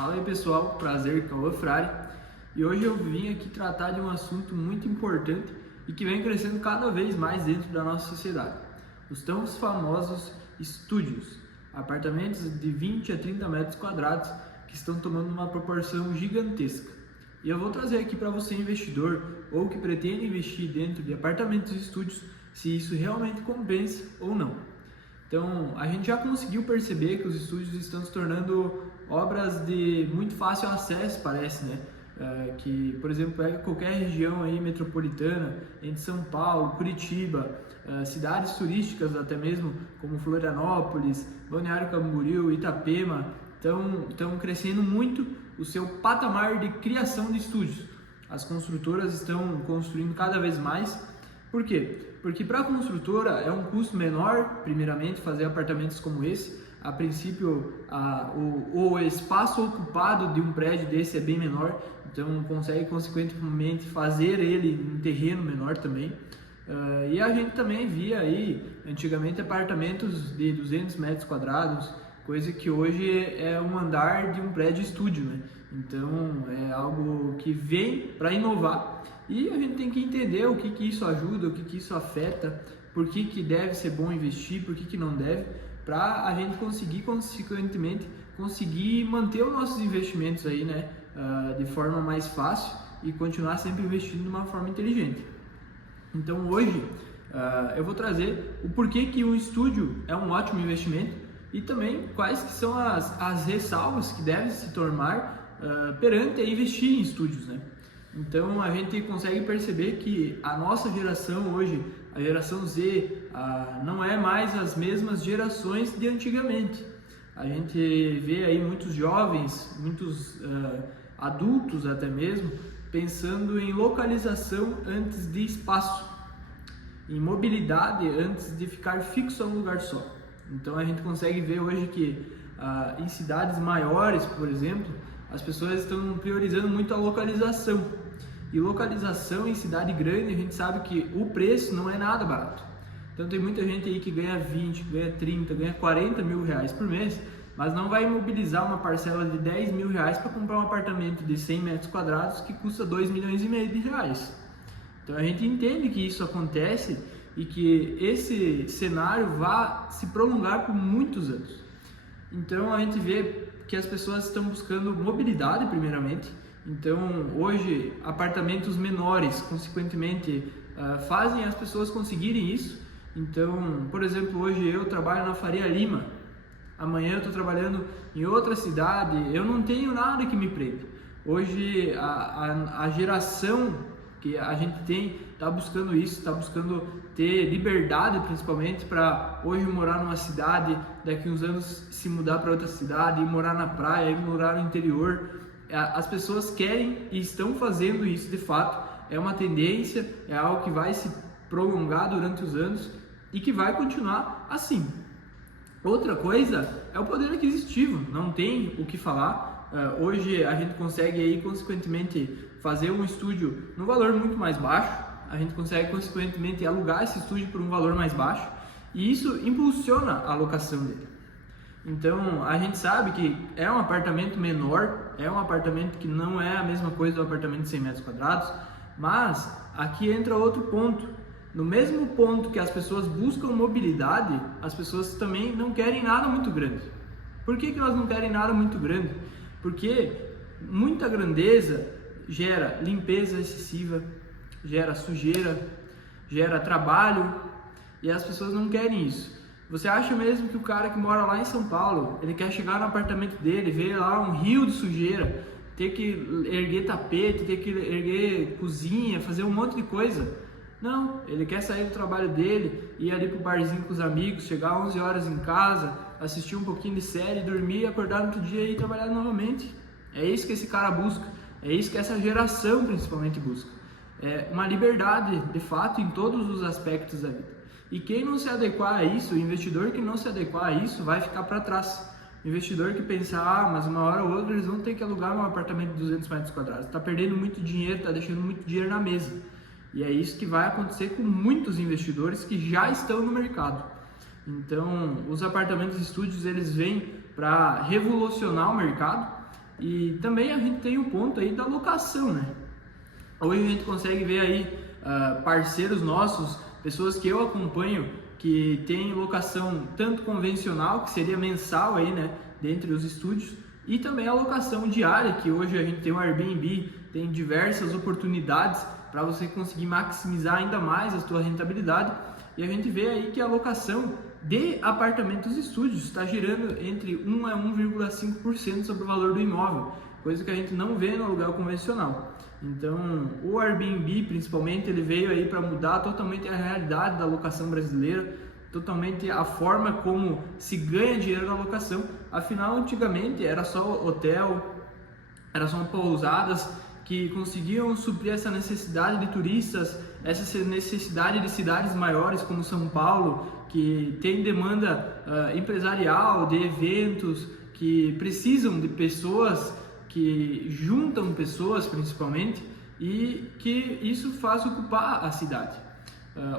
Fala aí pessoal, prazer, Cauã Frari, e hoje eu vim aqui tratar de um assunto muito importante e que vem crescendo cada vez mais dentro da nossa sociedade, os tão famosos estúdios, apartamentos de 20 a 30 metros quadrados que estão tomando uma proporção gigantesca. E eu vou trazer aqui para você, investidor ou que pretende investir dentro de apartamentos e estúdios, se isso realmente compensa ou não. Então, a gente já conseguiu perceber que os estúdios estão se tornando obras de muito fácil acesso, parece, né? Que, por exemplo, pega qualquer região aí metropolitana, entre São Paulo, Curitiba, cidades turísticas até mesmo, como Florianópolis, Balneário Camboriú, Itapema, estão crescendo muito o seu patamar de criação de estúdios. As construtoras estão construindo cada vez mais. Por quê? Porque para a construtora é um custo menor, primeiramente, fazer apartamentos como esse. A princípio, o espaço ocupado de um prédio desse é bem menor, então consegue consequentemente fazer ele em terreno menor também. E a gente também via aí, antigamente, apartamentos de 200 metros quadrados, coisa que hoje é um andar de um prédio estúdio, né? Então é algo que vem para inovar e a gente tem que entender o que isso ajuda, o que isso afeta, por que deve ser bom investir, por que não deve, para a gente conseguir consequentemente manter os nossos investimentos aí, né, de forma mais fácil e continuar sempre investindo de uma forma inteligente. Então hoje eu vou trazer o porquê que um estúdio é um ótimo investimento e também quais que são as ressalvas que devem se tomar perante a investir em estúdios, né? Então a gente consegue perceber que a nossa geração hoje, a geração Z, não é mais as mesmas gerações de antigamente. A gente vê aí muitos jovens, muitos adultos até mesmo, pensando em localização antes de espaço, em mobilidade antes de ficar fixo a um lugar só. Então a gente consegue ver hoje que em cidades maiores, por exemplo, as pessoas estão priorizando muito a localização. E localização em cidade grande, a gente sabe que o preço não é nada barato. Então tem muita gente aí que ganha 20, ganha 30, ganha 40 mil reais por mês, mas não vai mobilizar uma parcela de 10 mil reais para comprar um apartamento de 100 metros quadrados que custa 2 milhões e meio de reais. Então a gente entende que isso acontece e que esse cenário vai se prolongar por muitos anos. Então a gente vê que as pessoas estão buscando mobilidade primeiramente. Então hoje apartamentos menores, consequentemente, fazem as pessoas conseguirem isso. Então, por exemplo, hoje eu trabalho na Faria Lima, amanhã eu estou trabalhando em outra cidade, eu não tenho nada que me prenda. Hoje a geração que a gente tem está buscando isso, está buscando ter liberdade principalmente para hoje morar numa cidade, daqui uns anos se mudar para outra cidade, ir morar na praia, ir morar no interior. As pessoas querem e estão fazendo isso de fato, é uma tendência, é algo que vai se prolongar durante os anos e que vai continuar assim. Outra coisa é o poder aquisitivo, não tem o que falar. Hoje a gente consegue aí consequentemente fazer um estúdio num valor muito mais baixo, a gente consegue consequentemente alugar esse estúdio por um valor mais baixo e isso impulsiona a locação dele. Então a gente sabe que é um apartamento menor, é um apartamento que não é a mesma coisa do apartamento de 100 metros quadrados, mas aqui entra outro ponto. No mesmo ponto que as pessoas buscam mobilidade, as pessoas também não querem nada muito grande. Por que elas não querem nada muito grande? Porque muita grandeza gera limpeza excessiva, gera sujeira, gera trabalho e as pessoas não querem isso. Você acha mesmo que o cara que mora lá em São Paulo, ele quer chegar no apartamento dele, ver lá um rio de sujeira, ter que erguer tapete, ter que erguer cozinha, fazer um monte de coisa? Não, ele quer sair do trabalho dele, ir ali pro barzinho com os amigos, chegar 11 horas em casa, assistir um pouquinho de série, dormir, acordar no outro dia e ir trabalhar novamente. É isso que esse cara busca, é isso que essa geração principalmente busca. É uma liberdade, de fato, em todos os aspectos da vida. E quem não se adequar a isso, o investidor que não se adequar a isso, vai ficar para trás. O investidor que pensar, mas uma hora ou outra eles vão ter que alugar um apartamento de 200 metros quadrados. Está perdendo muito dinheiro, está deixando muito dinheiro na mesa. E é isso que vai acontecer com muitos investidores que já estão no mercado. Então, os apartamentos estúdios, eles vêm para revolucionar o mercado, E também a gente tem o ponto aí da locação, né? Hoje a gente consegue ver aí parceiros nossos, pessoas que eu acompanho, que tem locação tanto convencional, que seria mensal aí, né, dentre os estúdios, e também a locação diária, que hoje a gente tem o Airbnb, tem diversas oportunidades para você conseguir maximizar ainda mais a sua rentabilidade. E a gente vê aí que a locação de apartamentos e estúdios está girando entre 1 a 1,5% sobre o valor do imóvel, coisa que a gente não vê no aluguel convencional. Então, o Airbnb, principalmente, ele veio aí para mudar totalmente a realidade da locação brasileira, totalmente a forma como se ganha dinheiro na locação. Afinal, antigamente era só hotel, era só pousadas que conseguiam suprir essa necessidade de turistas, essa necessidade de cidades maiores como São Paulo, que tem demanda empresarial, de eventos, que precisam de pessoas, que juntam pessoas principalmente, e que isso faz ocupar a cidade.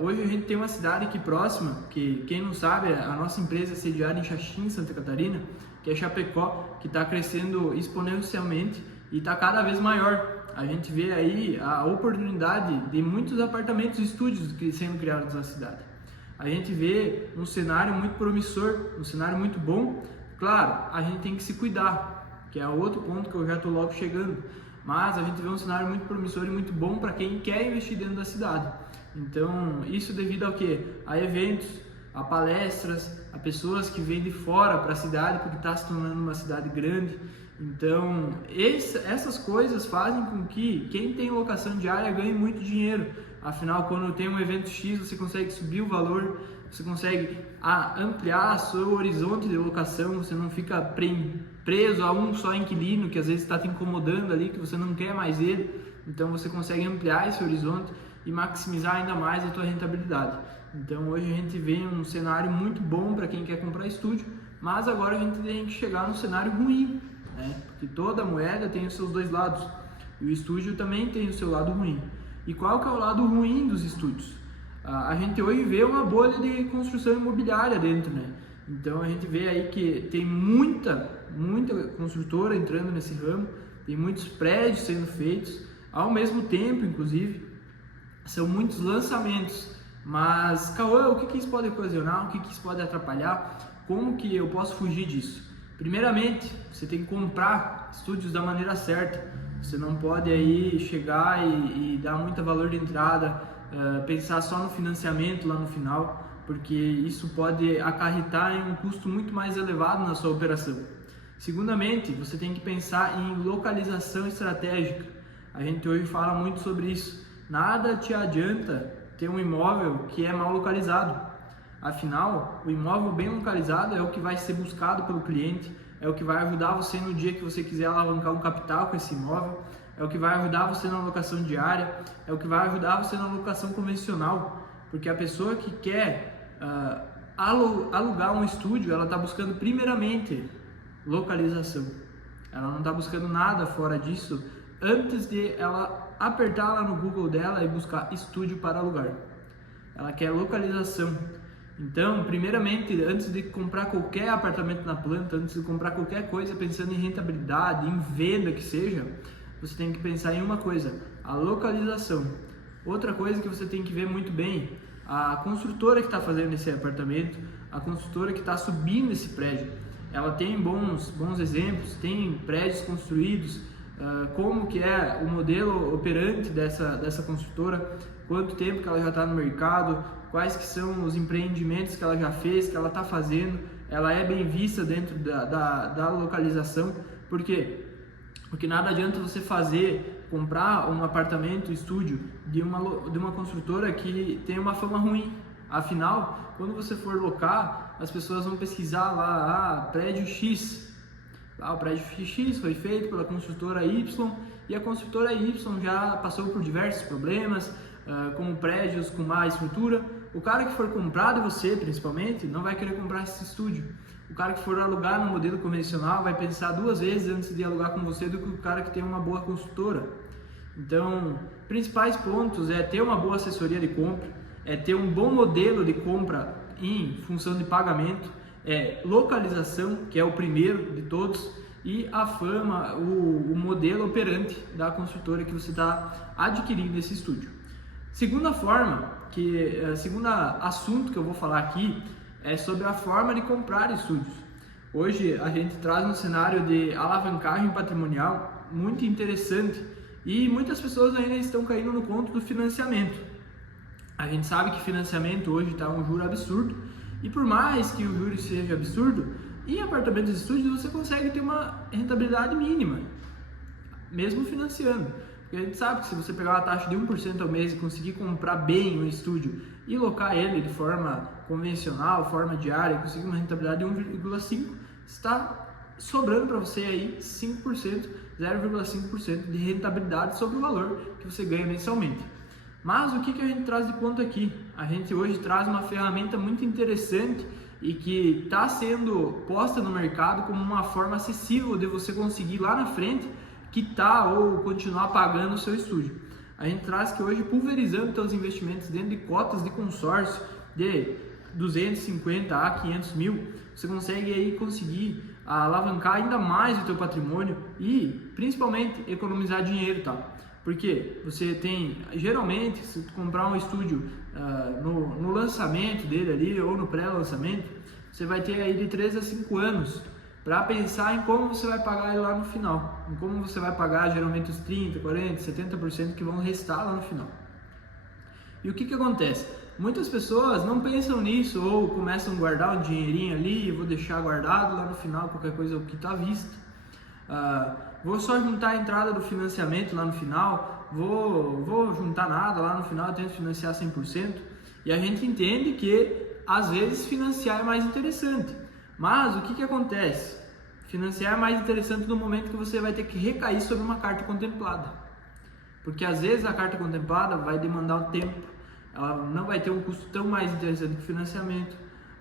Hoje a gente tem uma cidade aqui próxima, que quem não sabe, a nossa empresa é sediada em Xaxim, Santa Catarina, que é Chapecó, que está crescendo exponencialmente e está cada vez maior. A gente vê aí a oportunidade de muitos apartamentos e estúdios sendo criados na cidade. A gente vê um cenário muito promissor, um cenário muito bom. Claro, a gente tem que se cuidar, que é outro ponto que eu já estou logo chegando. Mas a gente vê um cenário muito promissor e muito bom para quem quer investir dentro da cidade. Então, isso devido ao quê? A eventos, a palestras, a pessoas que vêm de fora para a cidade, porque está se tornando uma cidade grande. Então, essas coisas fazem com que quem tem locação diária ganhe muito dinheiro. Afinal, quando tem um evento X, você consegue subir o valor, você consegue ampliar seu horizonte de locação, você não fica preso a um só inquilino que às vezes está te incomodando ali, que você não quer mais ele. Então, você consegue ampliar esse horizonte e maximizar ainda mais a tua rentabilidade. Então, hoje a gente vê um cenário muito bom para quem quer comprar estúdio, mas agora a gente tem que chegar num cenário ruim, né? Porque toda moeda tem os seus dois lados, e o estúdio também tem o seu lado ruim. E qual que é o lado ruim dos estúdios? A gente hoje vê uma bolha de construção imobiliária dentro, né? Então a gente vê aí que tem muita construtora entrando nesse ramo, tem muitos prédios sendo feitos, ao mesmo tempo, inclusive, são muitos lançamentos. Mas, Cauã, o que isso pode ocasionar? O que isso pode atrapalhar? Como que eu posso fugir disso? Primeiramente, você tem que comprar estúdios da maneira certa. Você não pode aí chegar e dar muito valor de entrada, pensar só no financiamento lá no final, porque isso pode acarretar em um custo muito mais elevado na sua operação. Segundamente, você tem que pensar em localização estratégica. A gente hoje fala muito sobre isso. Nada te adianta ter um imóvel que é mal localizado. Afinal, o imóvel bem localizado é o que vai ser buscado pelo cliente, é o que vai ajudar você no dia que você quiser alavancar um capital com esse imóvel, é o que vai ajudar você na locação diária, é o que vai ajudar você na locação convencional, porque a pessoa que quer alugar um estúdio, ela está buscando primeiramente localização, ela não está buscando nada fora disso antes de ela apertar lá no Google dela e buscar estúdio para alugar. Ela quer localização. Então, primeiramente, antes de comprar qualquer apartamento na planta, antes de comprar qualquer coisa pensando em rentabilidade, em venda que seja, você tem que pensar em uma coisa, a localização. Outra coisa que você tem que ver muito bem, a construtora que está fazendo esse apartamento, a construtora que está subindo esse prédio, ela tem bons exemplos, tem prédios construídos, como que é o modelo operante dessa construtora, quanto tempo que ela já está no mercado, quais que são os empreendimentos que ela já fez, que ela está fazendo, ela é bem vista dentro da localização. Por quê? Porque nada adianta você comprar um apartamento, estúdio de uma construtora que tem uma fama ruim. Afinal, quando você for locar, as pessoas vão pesquisar lá, prédio X. O prédio X foi feito pela construtora Y e a construtora Y já passou por diversos problemas, como prédios com má estrutura. O cara que for comprar de você, principalmente, não vai querer comprar esse estúdio. O cara que for alugar no modelo convencional vai pensar duas vezes antes de alugar com você do que o cara que tem uma boa construtora. Então, principais pontos é ter uma boa assessoria de compra, é ter um bom modelo de compra em função de pagamento, localização, que é o primeiro de todos, e a fama, o modelo operante da construtora que você está adquirindo esse estúdio. Segunda assunto que eu vou falar aqui é sobre a forma de comprar estúdios. Hoje a gente traz um cenário de alavancagem patrimonial muito interessante e muitas pessoas ainda estão caindo no conto do financiamento. A gente sabe que financiamento hoje está um juro absurdo e por mais que o juro seja absurdo, em apartamentos de estúdio você consegue ter uma rentabilidade mínima, mesmo financiando. Porque a gente sabe que se você pegar uma taxa de 1% ao mês e conseguir comprar bem um estúdio e locar ele de forma convencional, forma diária, conseguir uma rentabilidade de 1,5%, está sobrando para você aí 5%, 0,5% de rentabilidade sobre o valor que você ganha mensalmente. Mas o que a gente traz de ponto aqui? A gente hoje traz uma ferramenta muito interessante e que está sendo posta no mercado como uma forma acessível de você conseguir lá na frente quitar ou continuar pagando o seu estúdio. A gente traz que hoje, pulverizando seus investimentos dentro de cotas de consórcio de 250 a 500 mil, você consegue aí conseguir alavancar ainda mais o teu patrimônio e principalmente economizar dinheiro, tá? Porque você tem, geralmente, se tu comprar um estúdio no lançamento dele ali ou no pré-lançamento, você vai ter aí de 3 a 5 anos para pensar em como você vai pagar ele lá no final, em como você vai pagar geralmente os 30%, 40%, 70% que vão restar lá no final. E o que acontece? Muitas pessoas não pensam nisso ou começam a guardar um dinheirinho ali, vou deixar guardado lá no final, qualquer coisa que está à vista. Vou só juntar a entrada do financiamento lá no final, vou juntar nada lá no final, eu tento financiar 100%. E a gente entende que às vezes financiar é mais interessante. Mas o que acontece? Financiar é mais interessante no momento que você vai ter que recair sobre uma carta contemplada. Porque às vezes a carta contemplada vai demandar um tempo, ela não vai ter um custo tão mais interessante que o financiamento.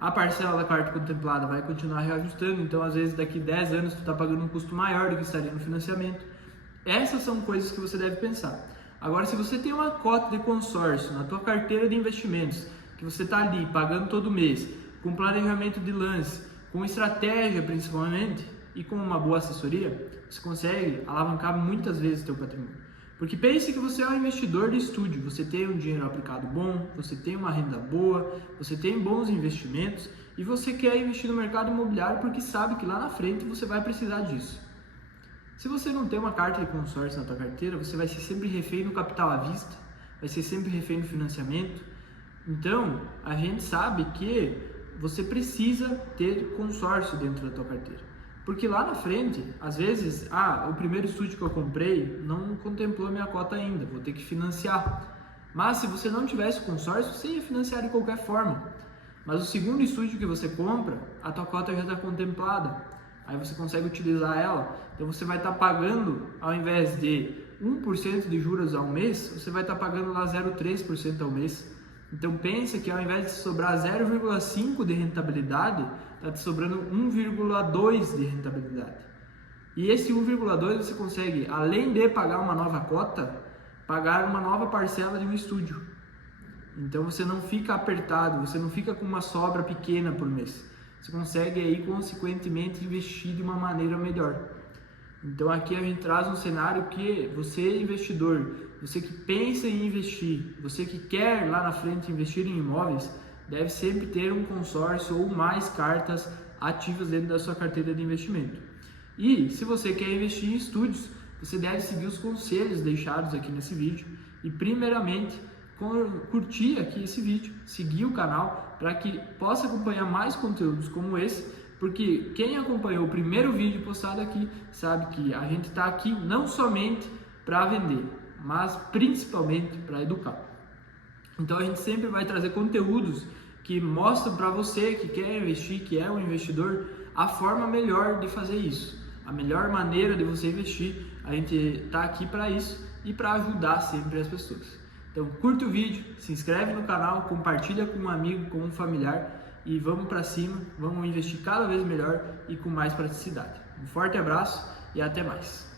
A parcela da carta contemplada vai continuar reajustando, então às vezes daqui 10 anos tu está pagando um custo maior do que estaria no financiamento. Essas são coisas que você deve pensar. Agora, se você tem uma cota de consórcio na tua carteira de investimentos, que você está ali pagando todo mês, com planejamento de lance, com estratégia principalmente e com uma boa assessoria, você consegue alavancar muitas vezes o teu patrimônio. Porque pense que você é um investidor de estúdio, você tem um dinheiro aplicado bom, você tem uma renda boa, você tem bons investimentos e você quer investir no mercado imobiliário porque sabe que lá na frente você vai precisar disso. Se você não tem uma carta de consórcio na tua carteira, você vai ser sempre refém no capital à vista, vai ser sempre refém no financiamento. Então, a gente sabe que você precisa ter consórcio dentro da tua carteira. Porque lá na frente, às vezes, o primeiro estúdio que eu comprei não contemplou a minha cota ainda, vou ter que financiar. Mas se você não tivesse consórcio, você ia financiar de qualquer forma. Mas o segundo estúdio que você compra, a tua cota já está contemplada. Aí você consegue utilizar ela. Então você vai estar pagando, ao invés de 1% de juros ao mês, você vai estar pagando lá 0,3% ao mês. Então pensa que ao invés de sobrar 0,5% de rentabilidade, está te sobrando 1,2% de rentabilidade. E esse 1,2% você consegue, além de pagar uma nova cota, pagar uma nova parcela de um estúdio. Então você não fica apertado, você não fica com uma sobra pequena por mês. Você consegue aí consequentemente investir de uma maneira melhor. Então aqui a gente traz um cenário que você, investidor, você que pensa em investir, você que quer lá na frente investir em imóveis, deve sempre ter um consórcio ou mais cartas ativas dentro da sua carteira de investimento. E se você quer investir em estúdios, você deve seguir os conselhos deixados aqui nesse vídeo e primeiramente curtir aqui esse vídeo, seguir o canal para que possa acompanhar mais conteúdos como esse, porque quem acompanhou o primeiro vídeo postado aqui sabe que a gente está aqui não somente para vender, mas principalmente para educar. Então a gente sempre vai trazer conteúdos que mostram para você que quer investir, que é um investidor, a forma melhor de fazer isso, a melhor maneira de você investir. A gente está aqui para isso e para ajudar sempre as pessoas. Então curte o vídeo, se inscreve no canal, compartilha com um amigo, com um familiar e vamos para cima, vamos investir cada vez melhor e com mais praticidade. Um forte abraço e até mais!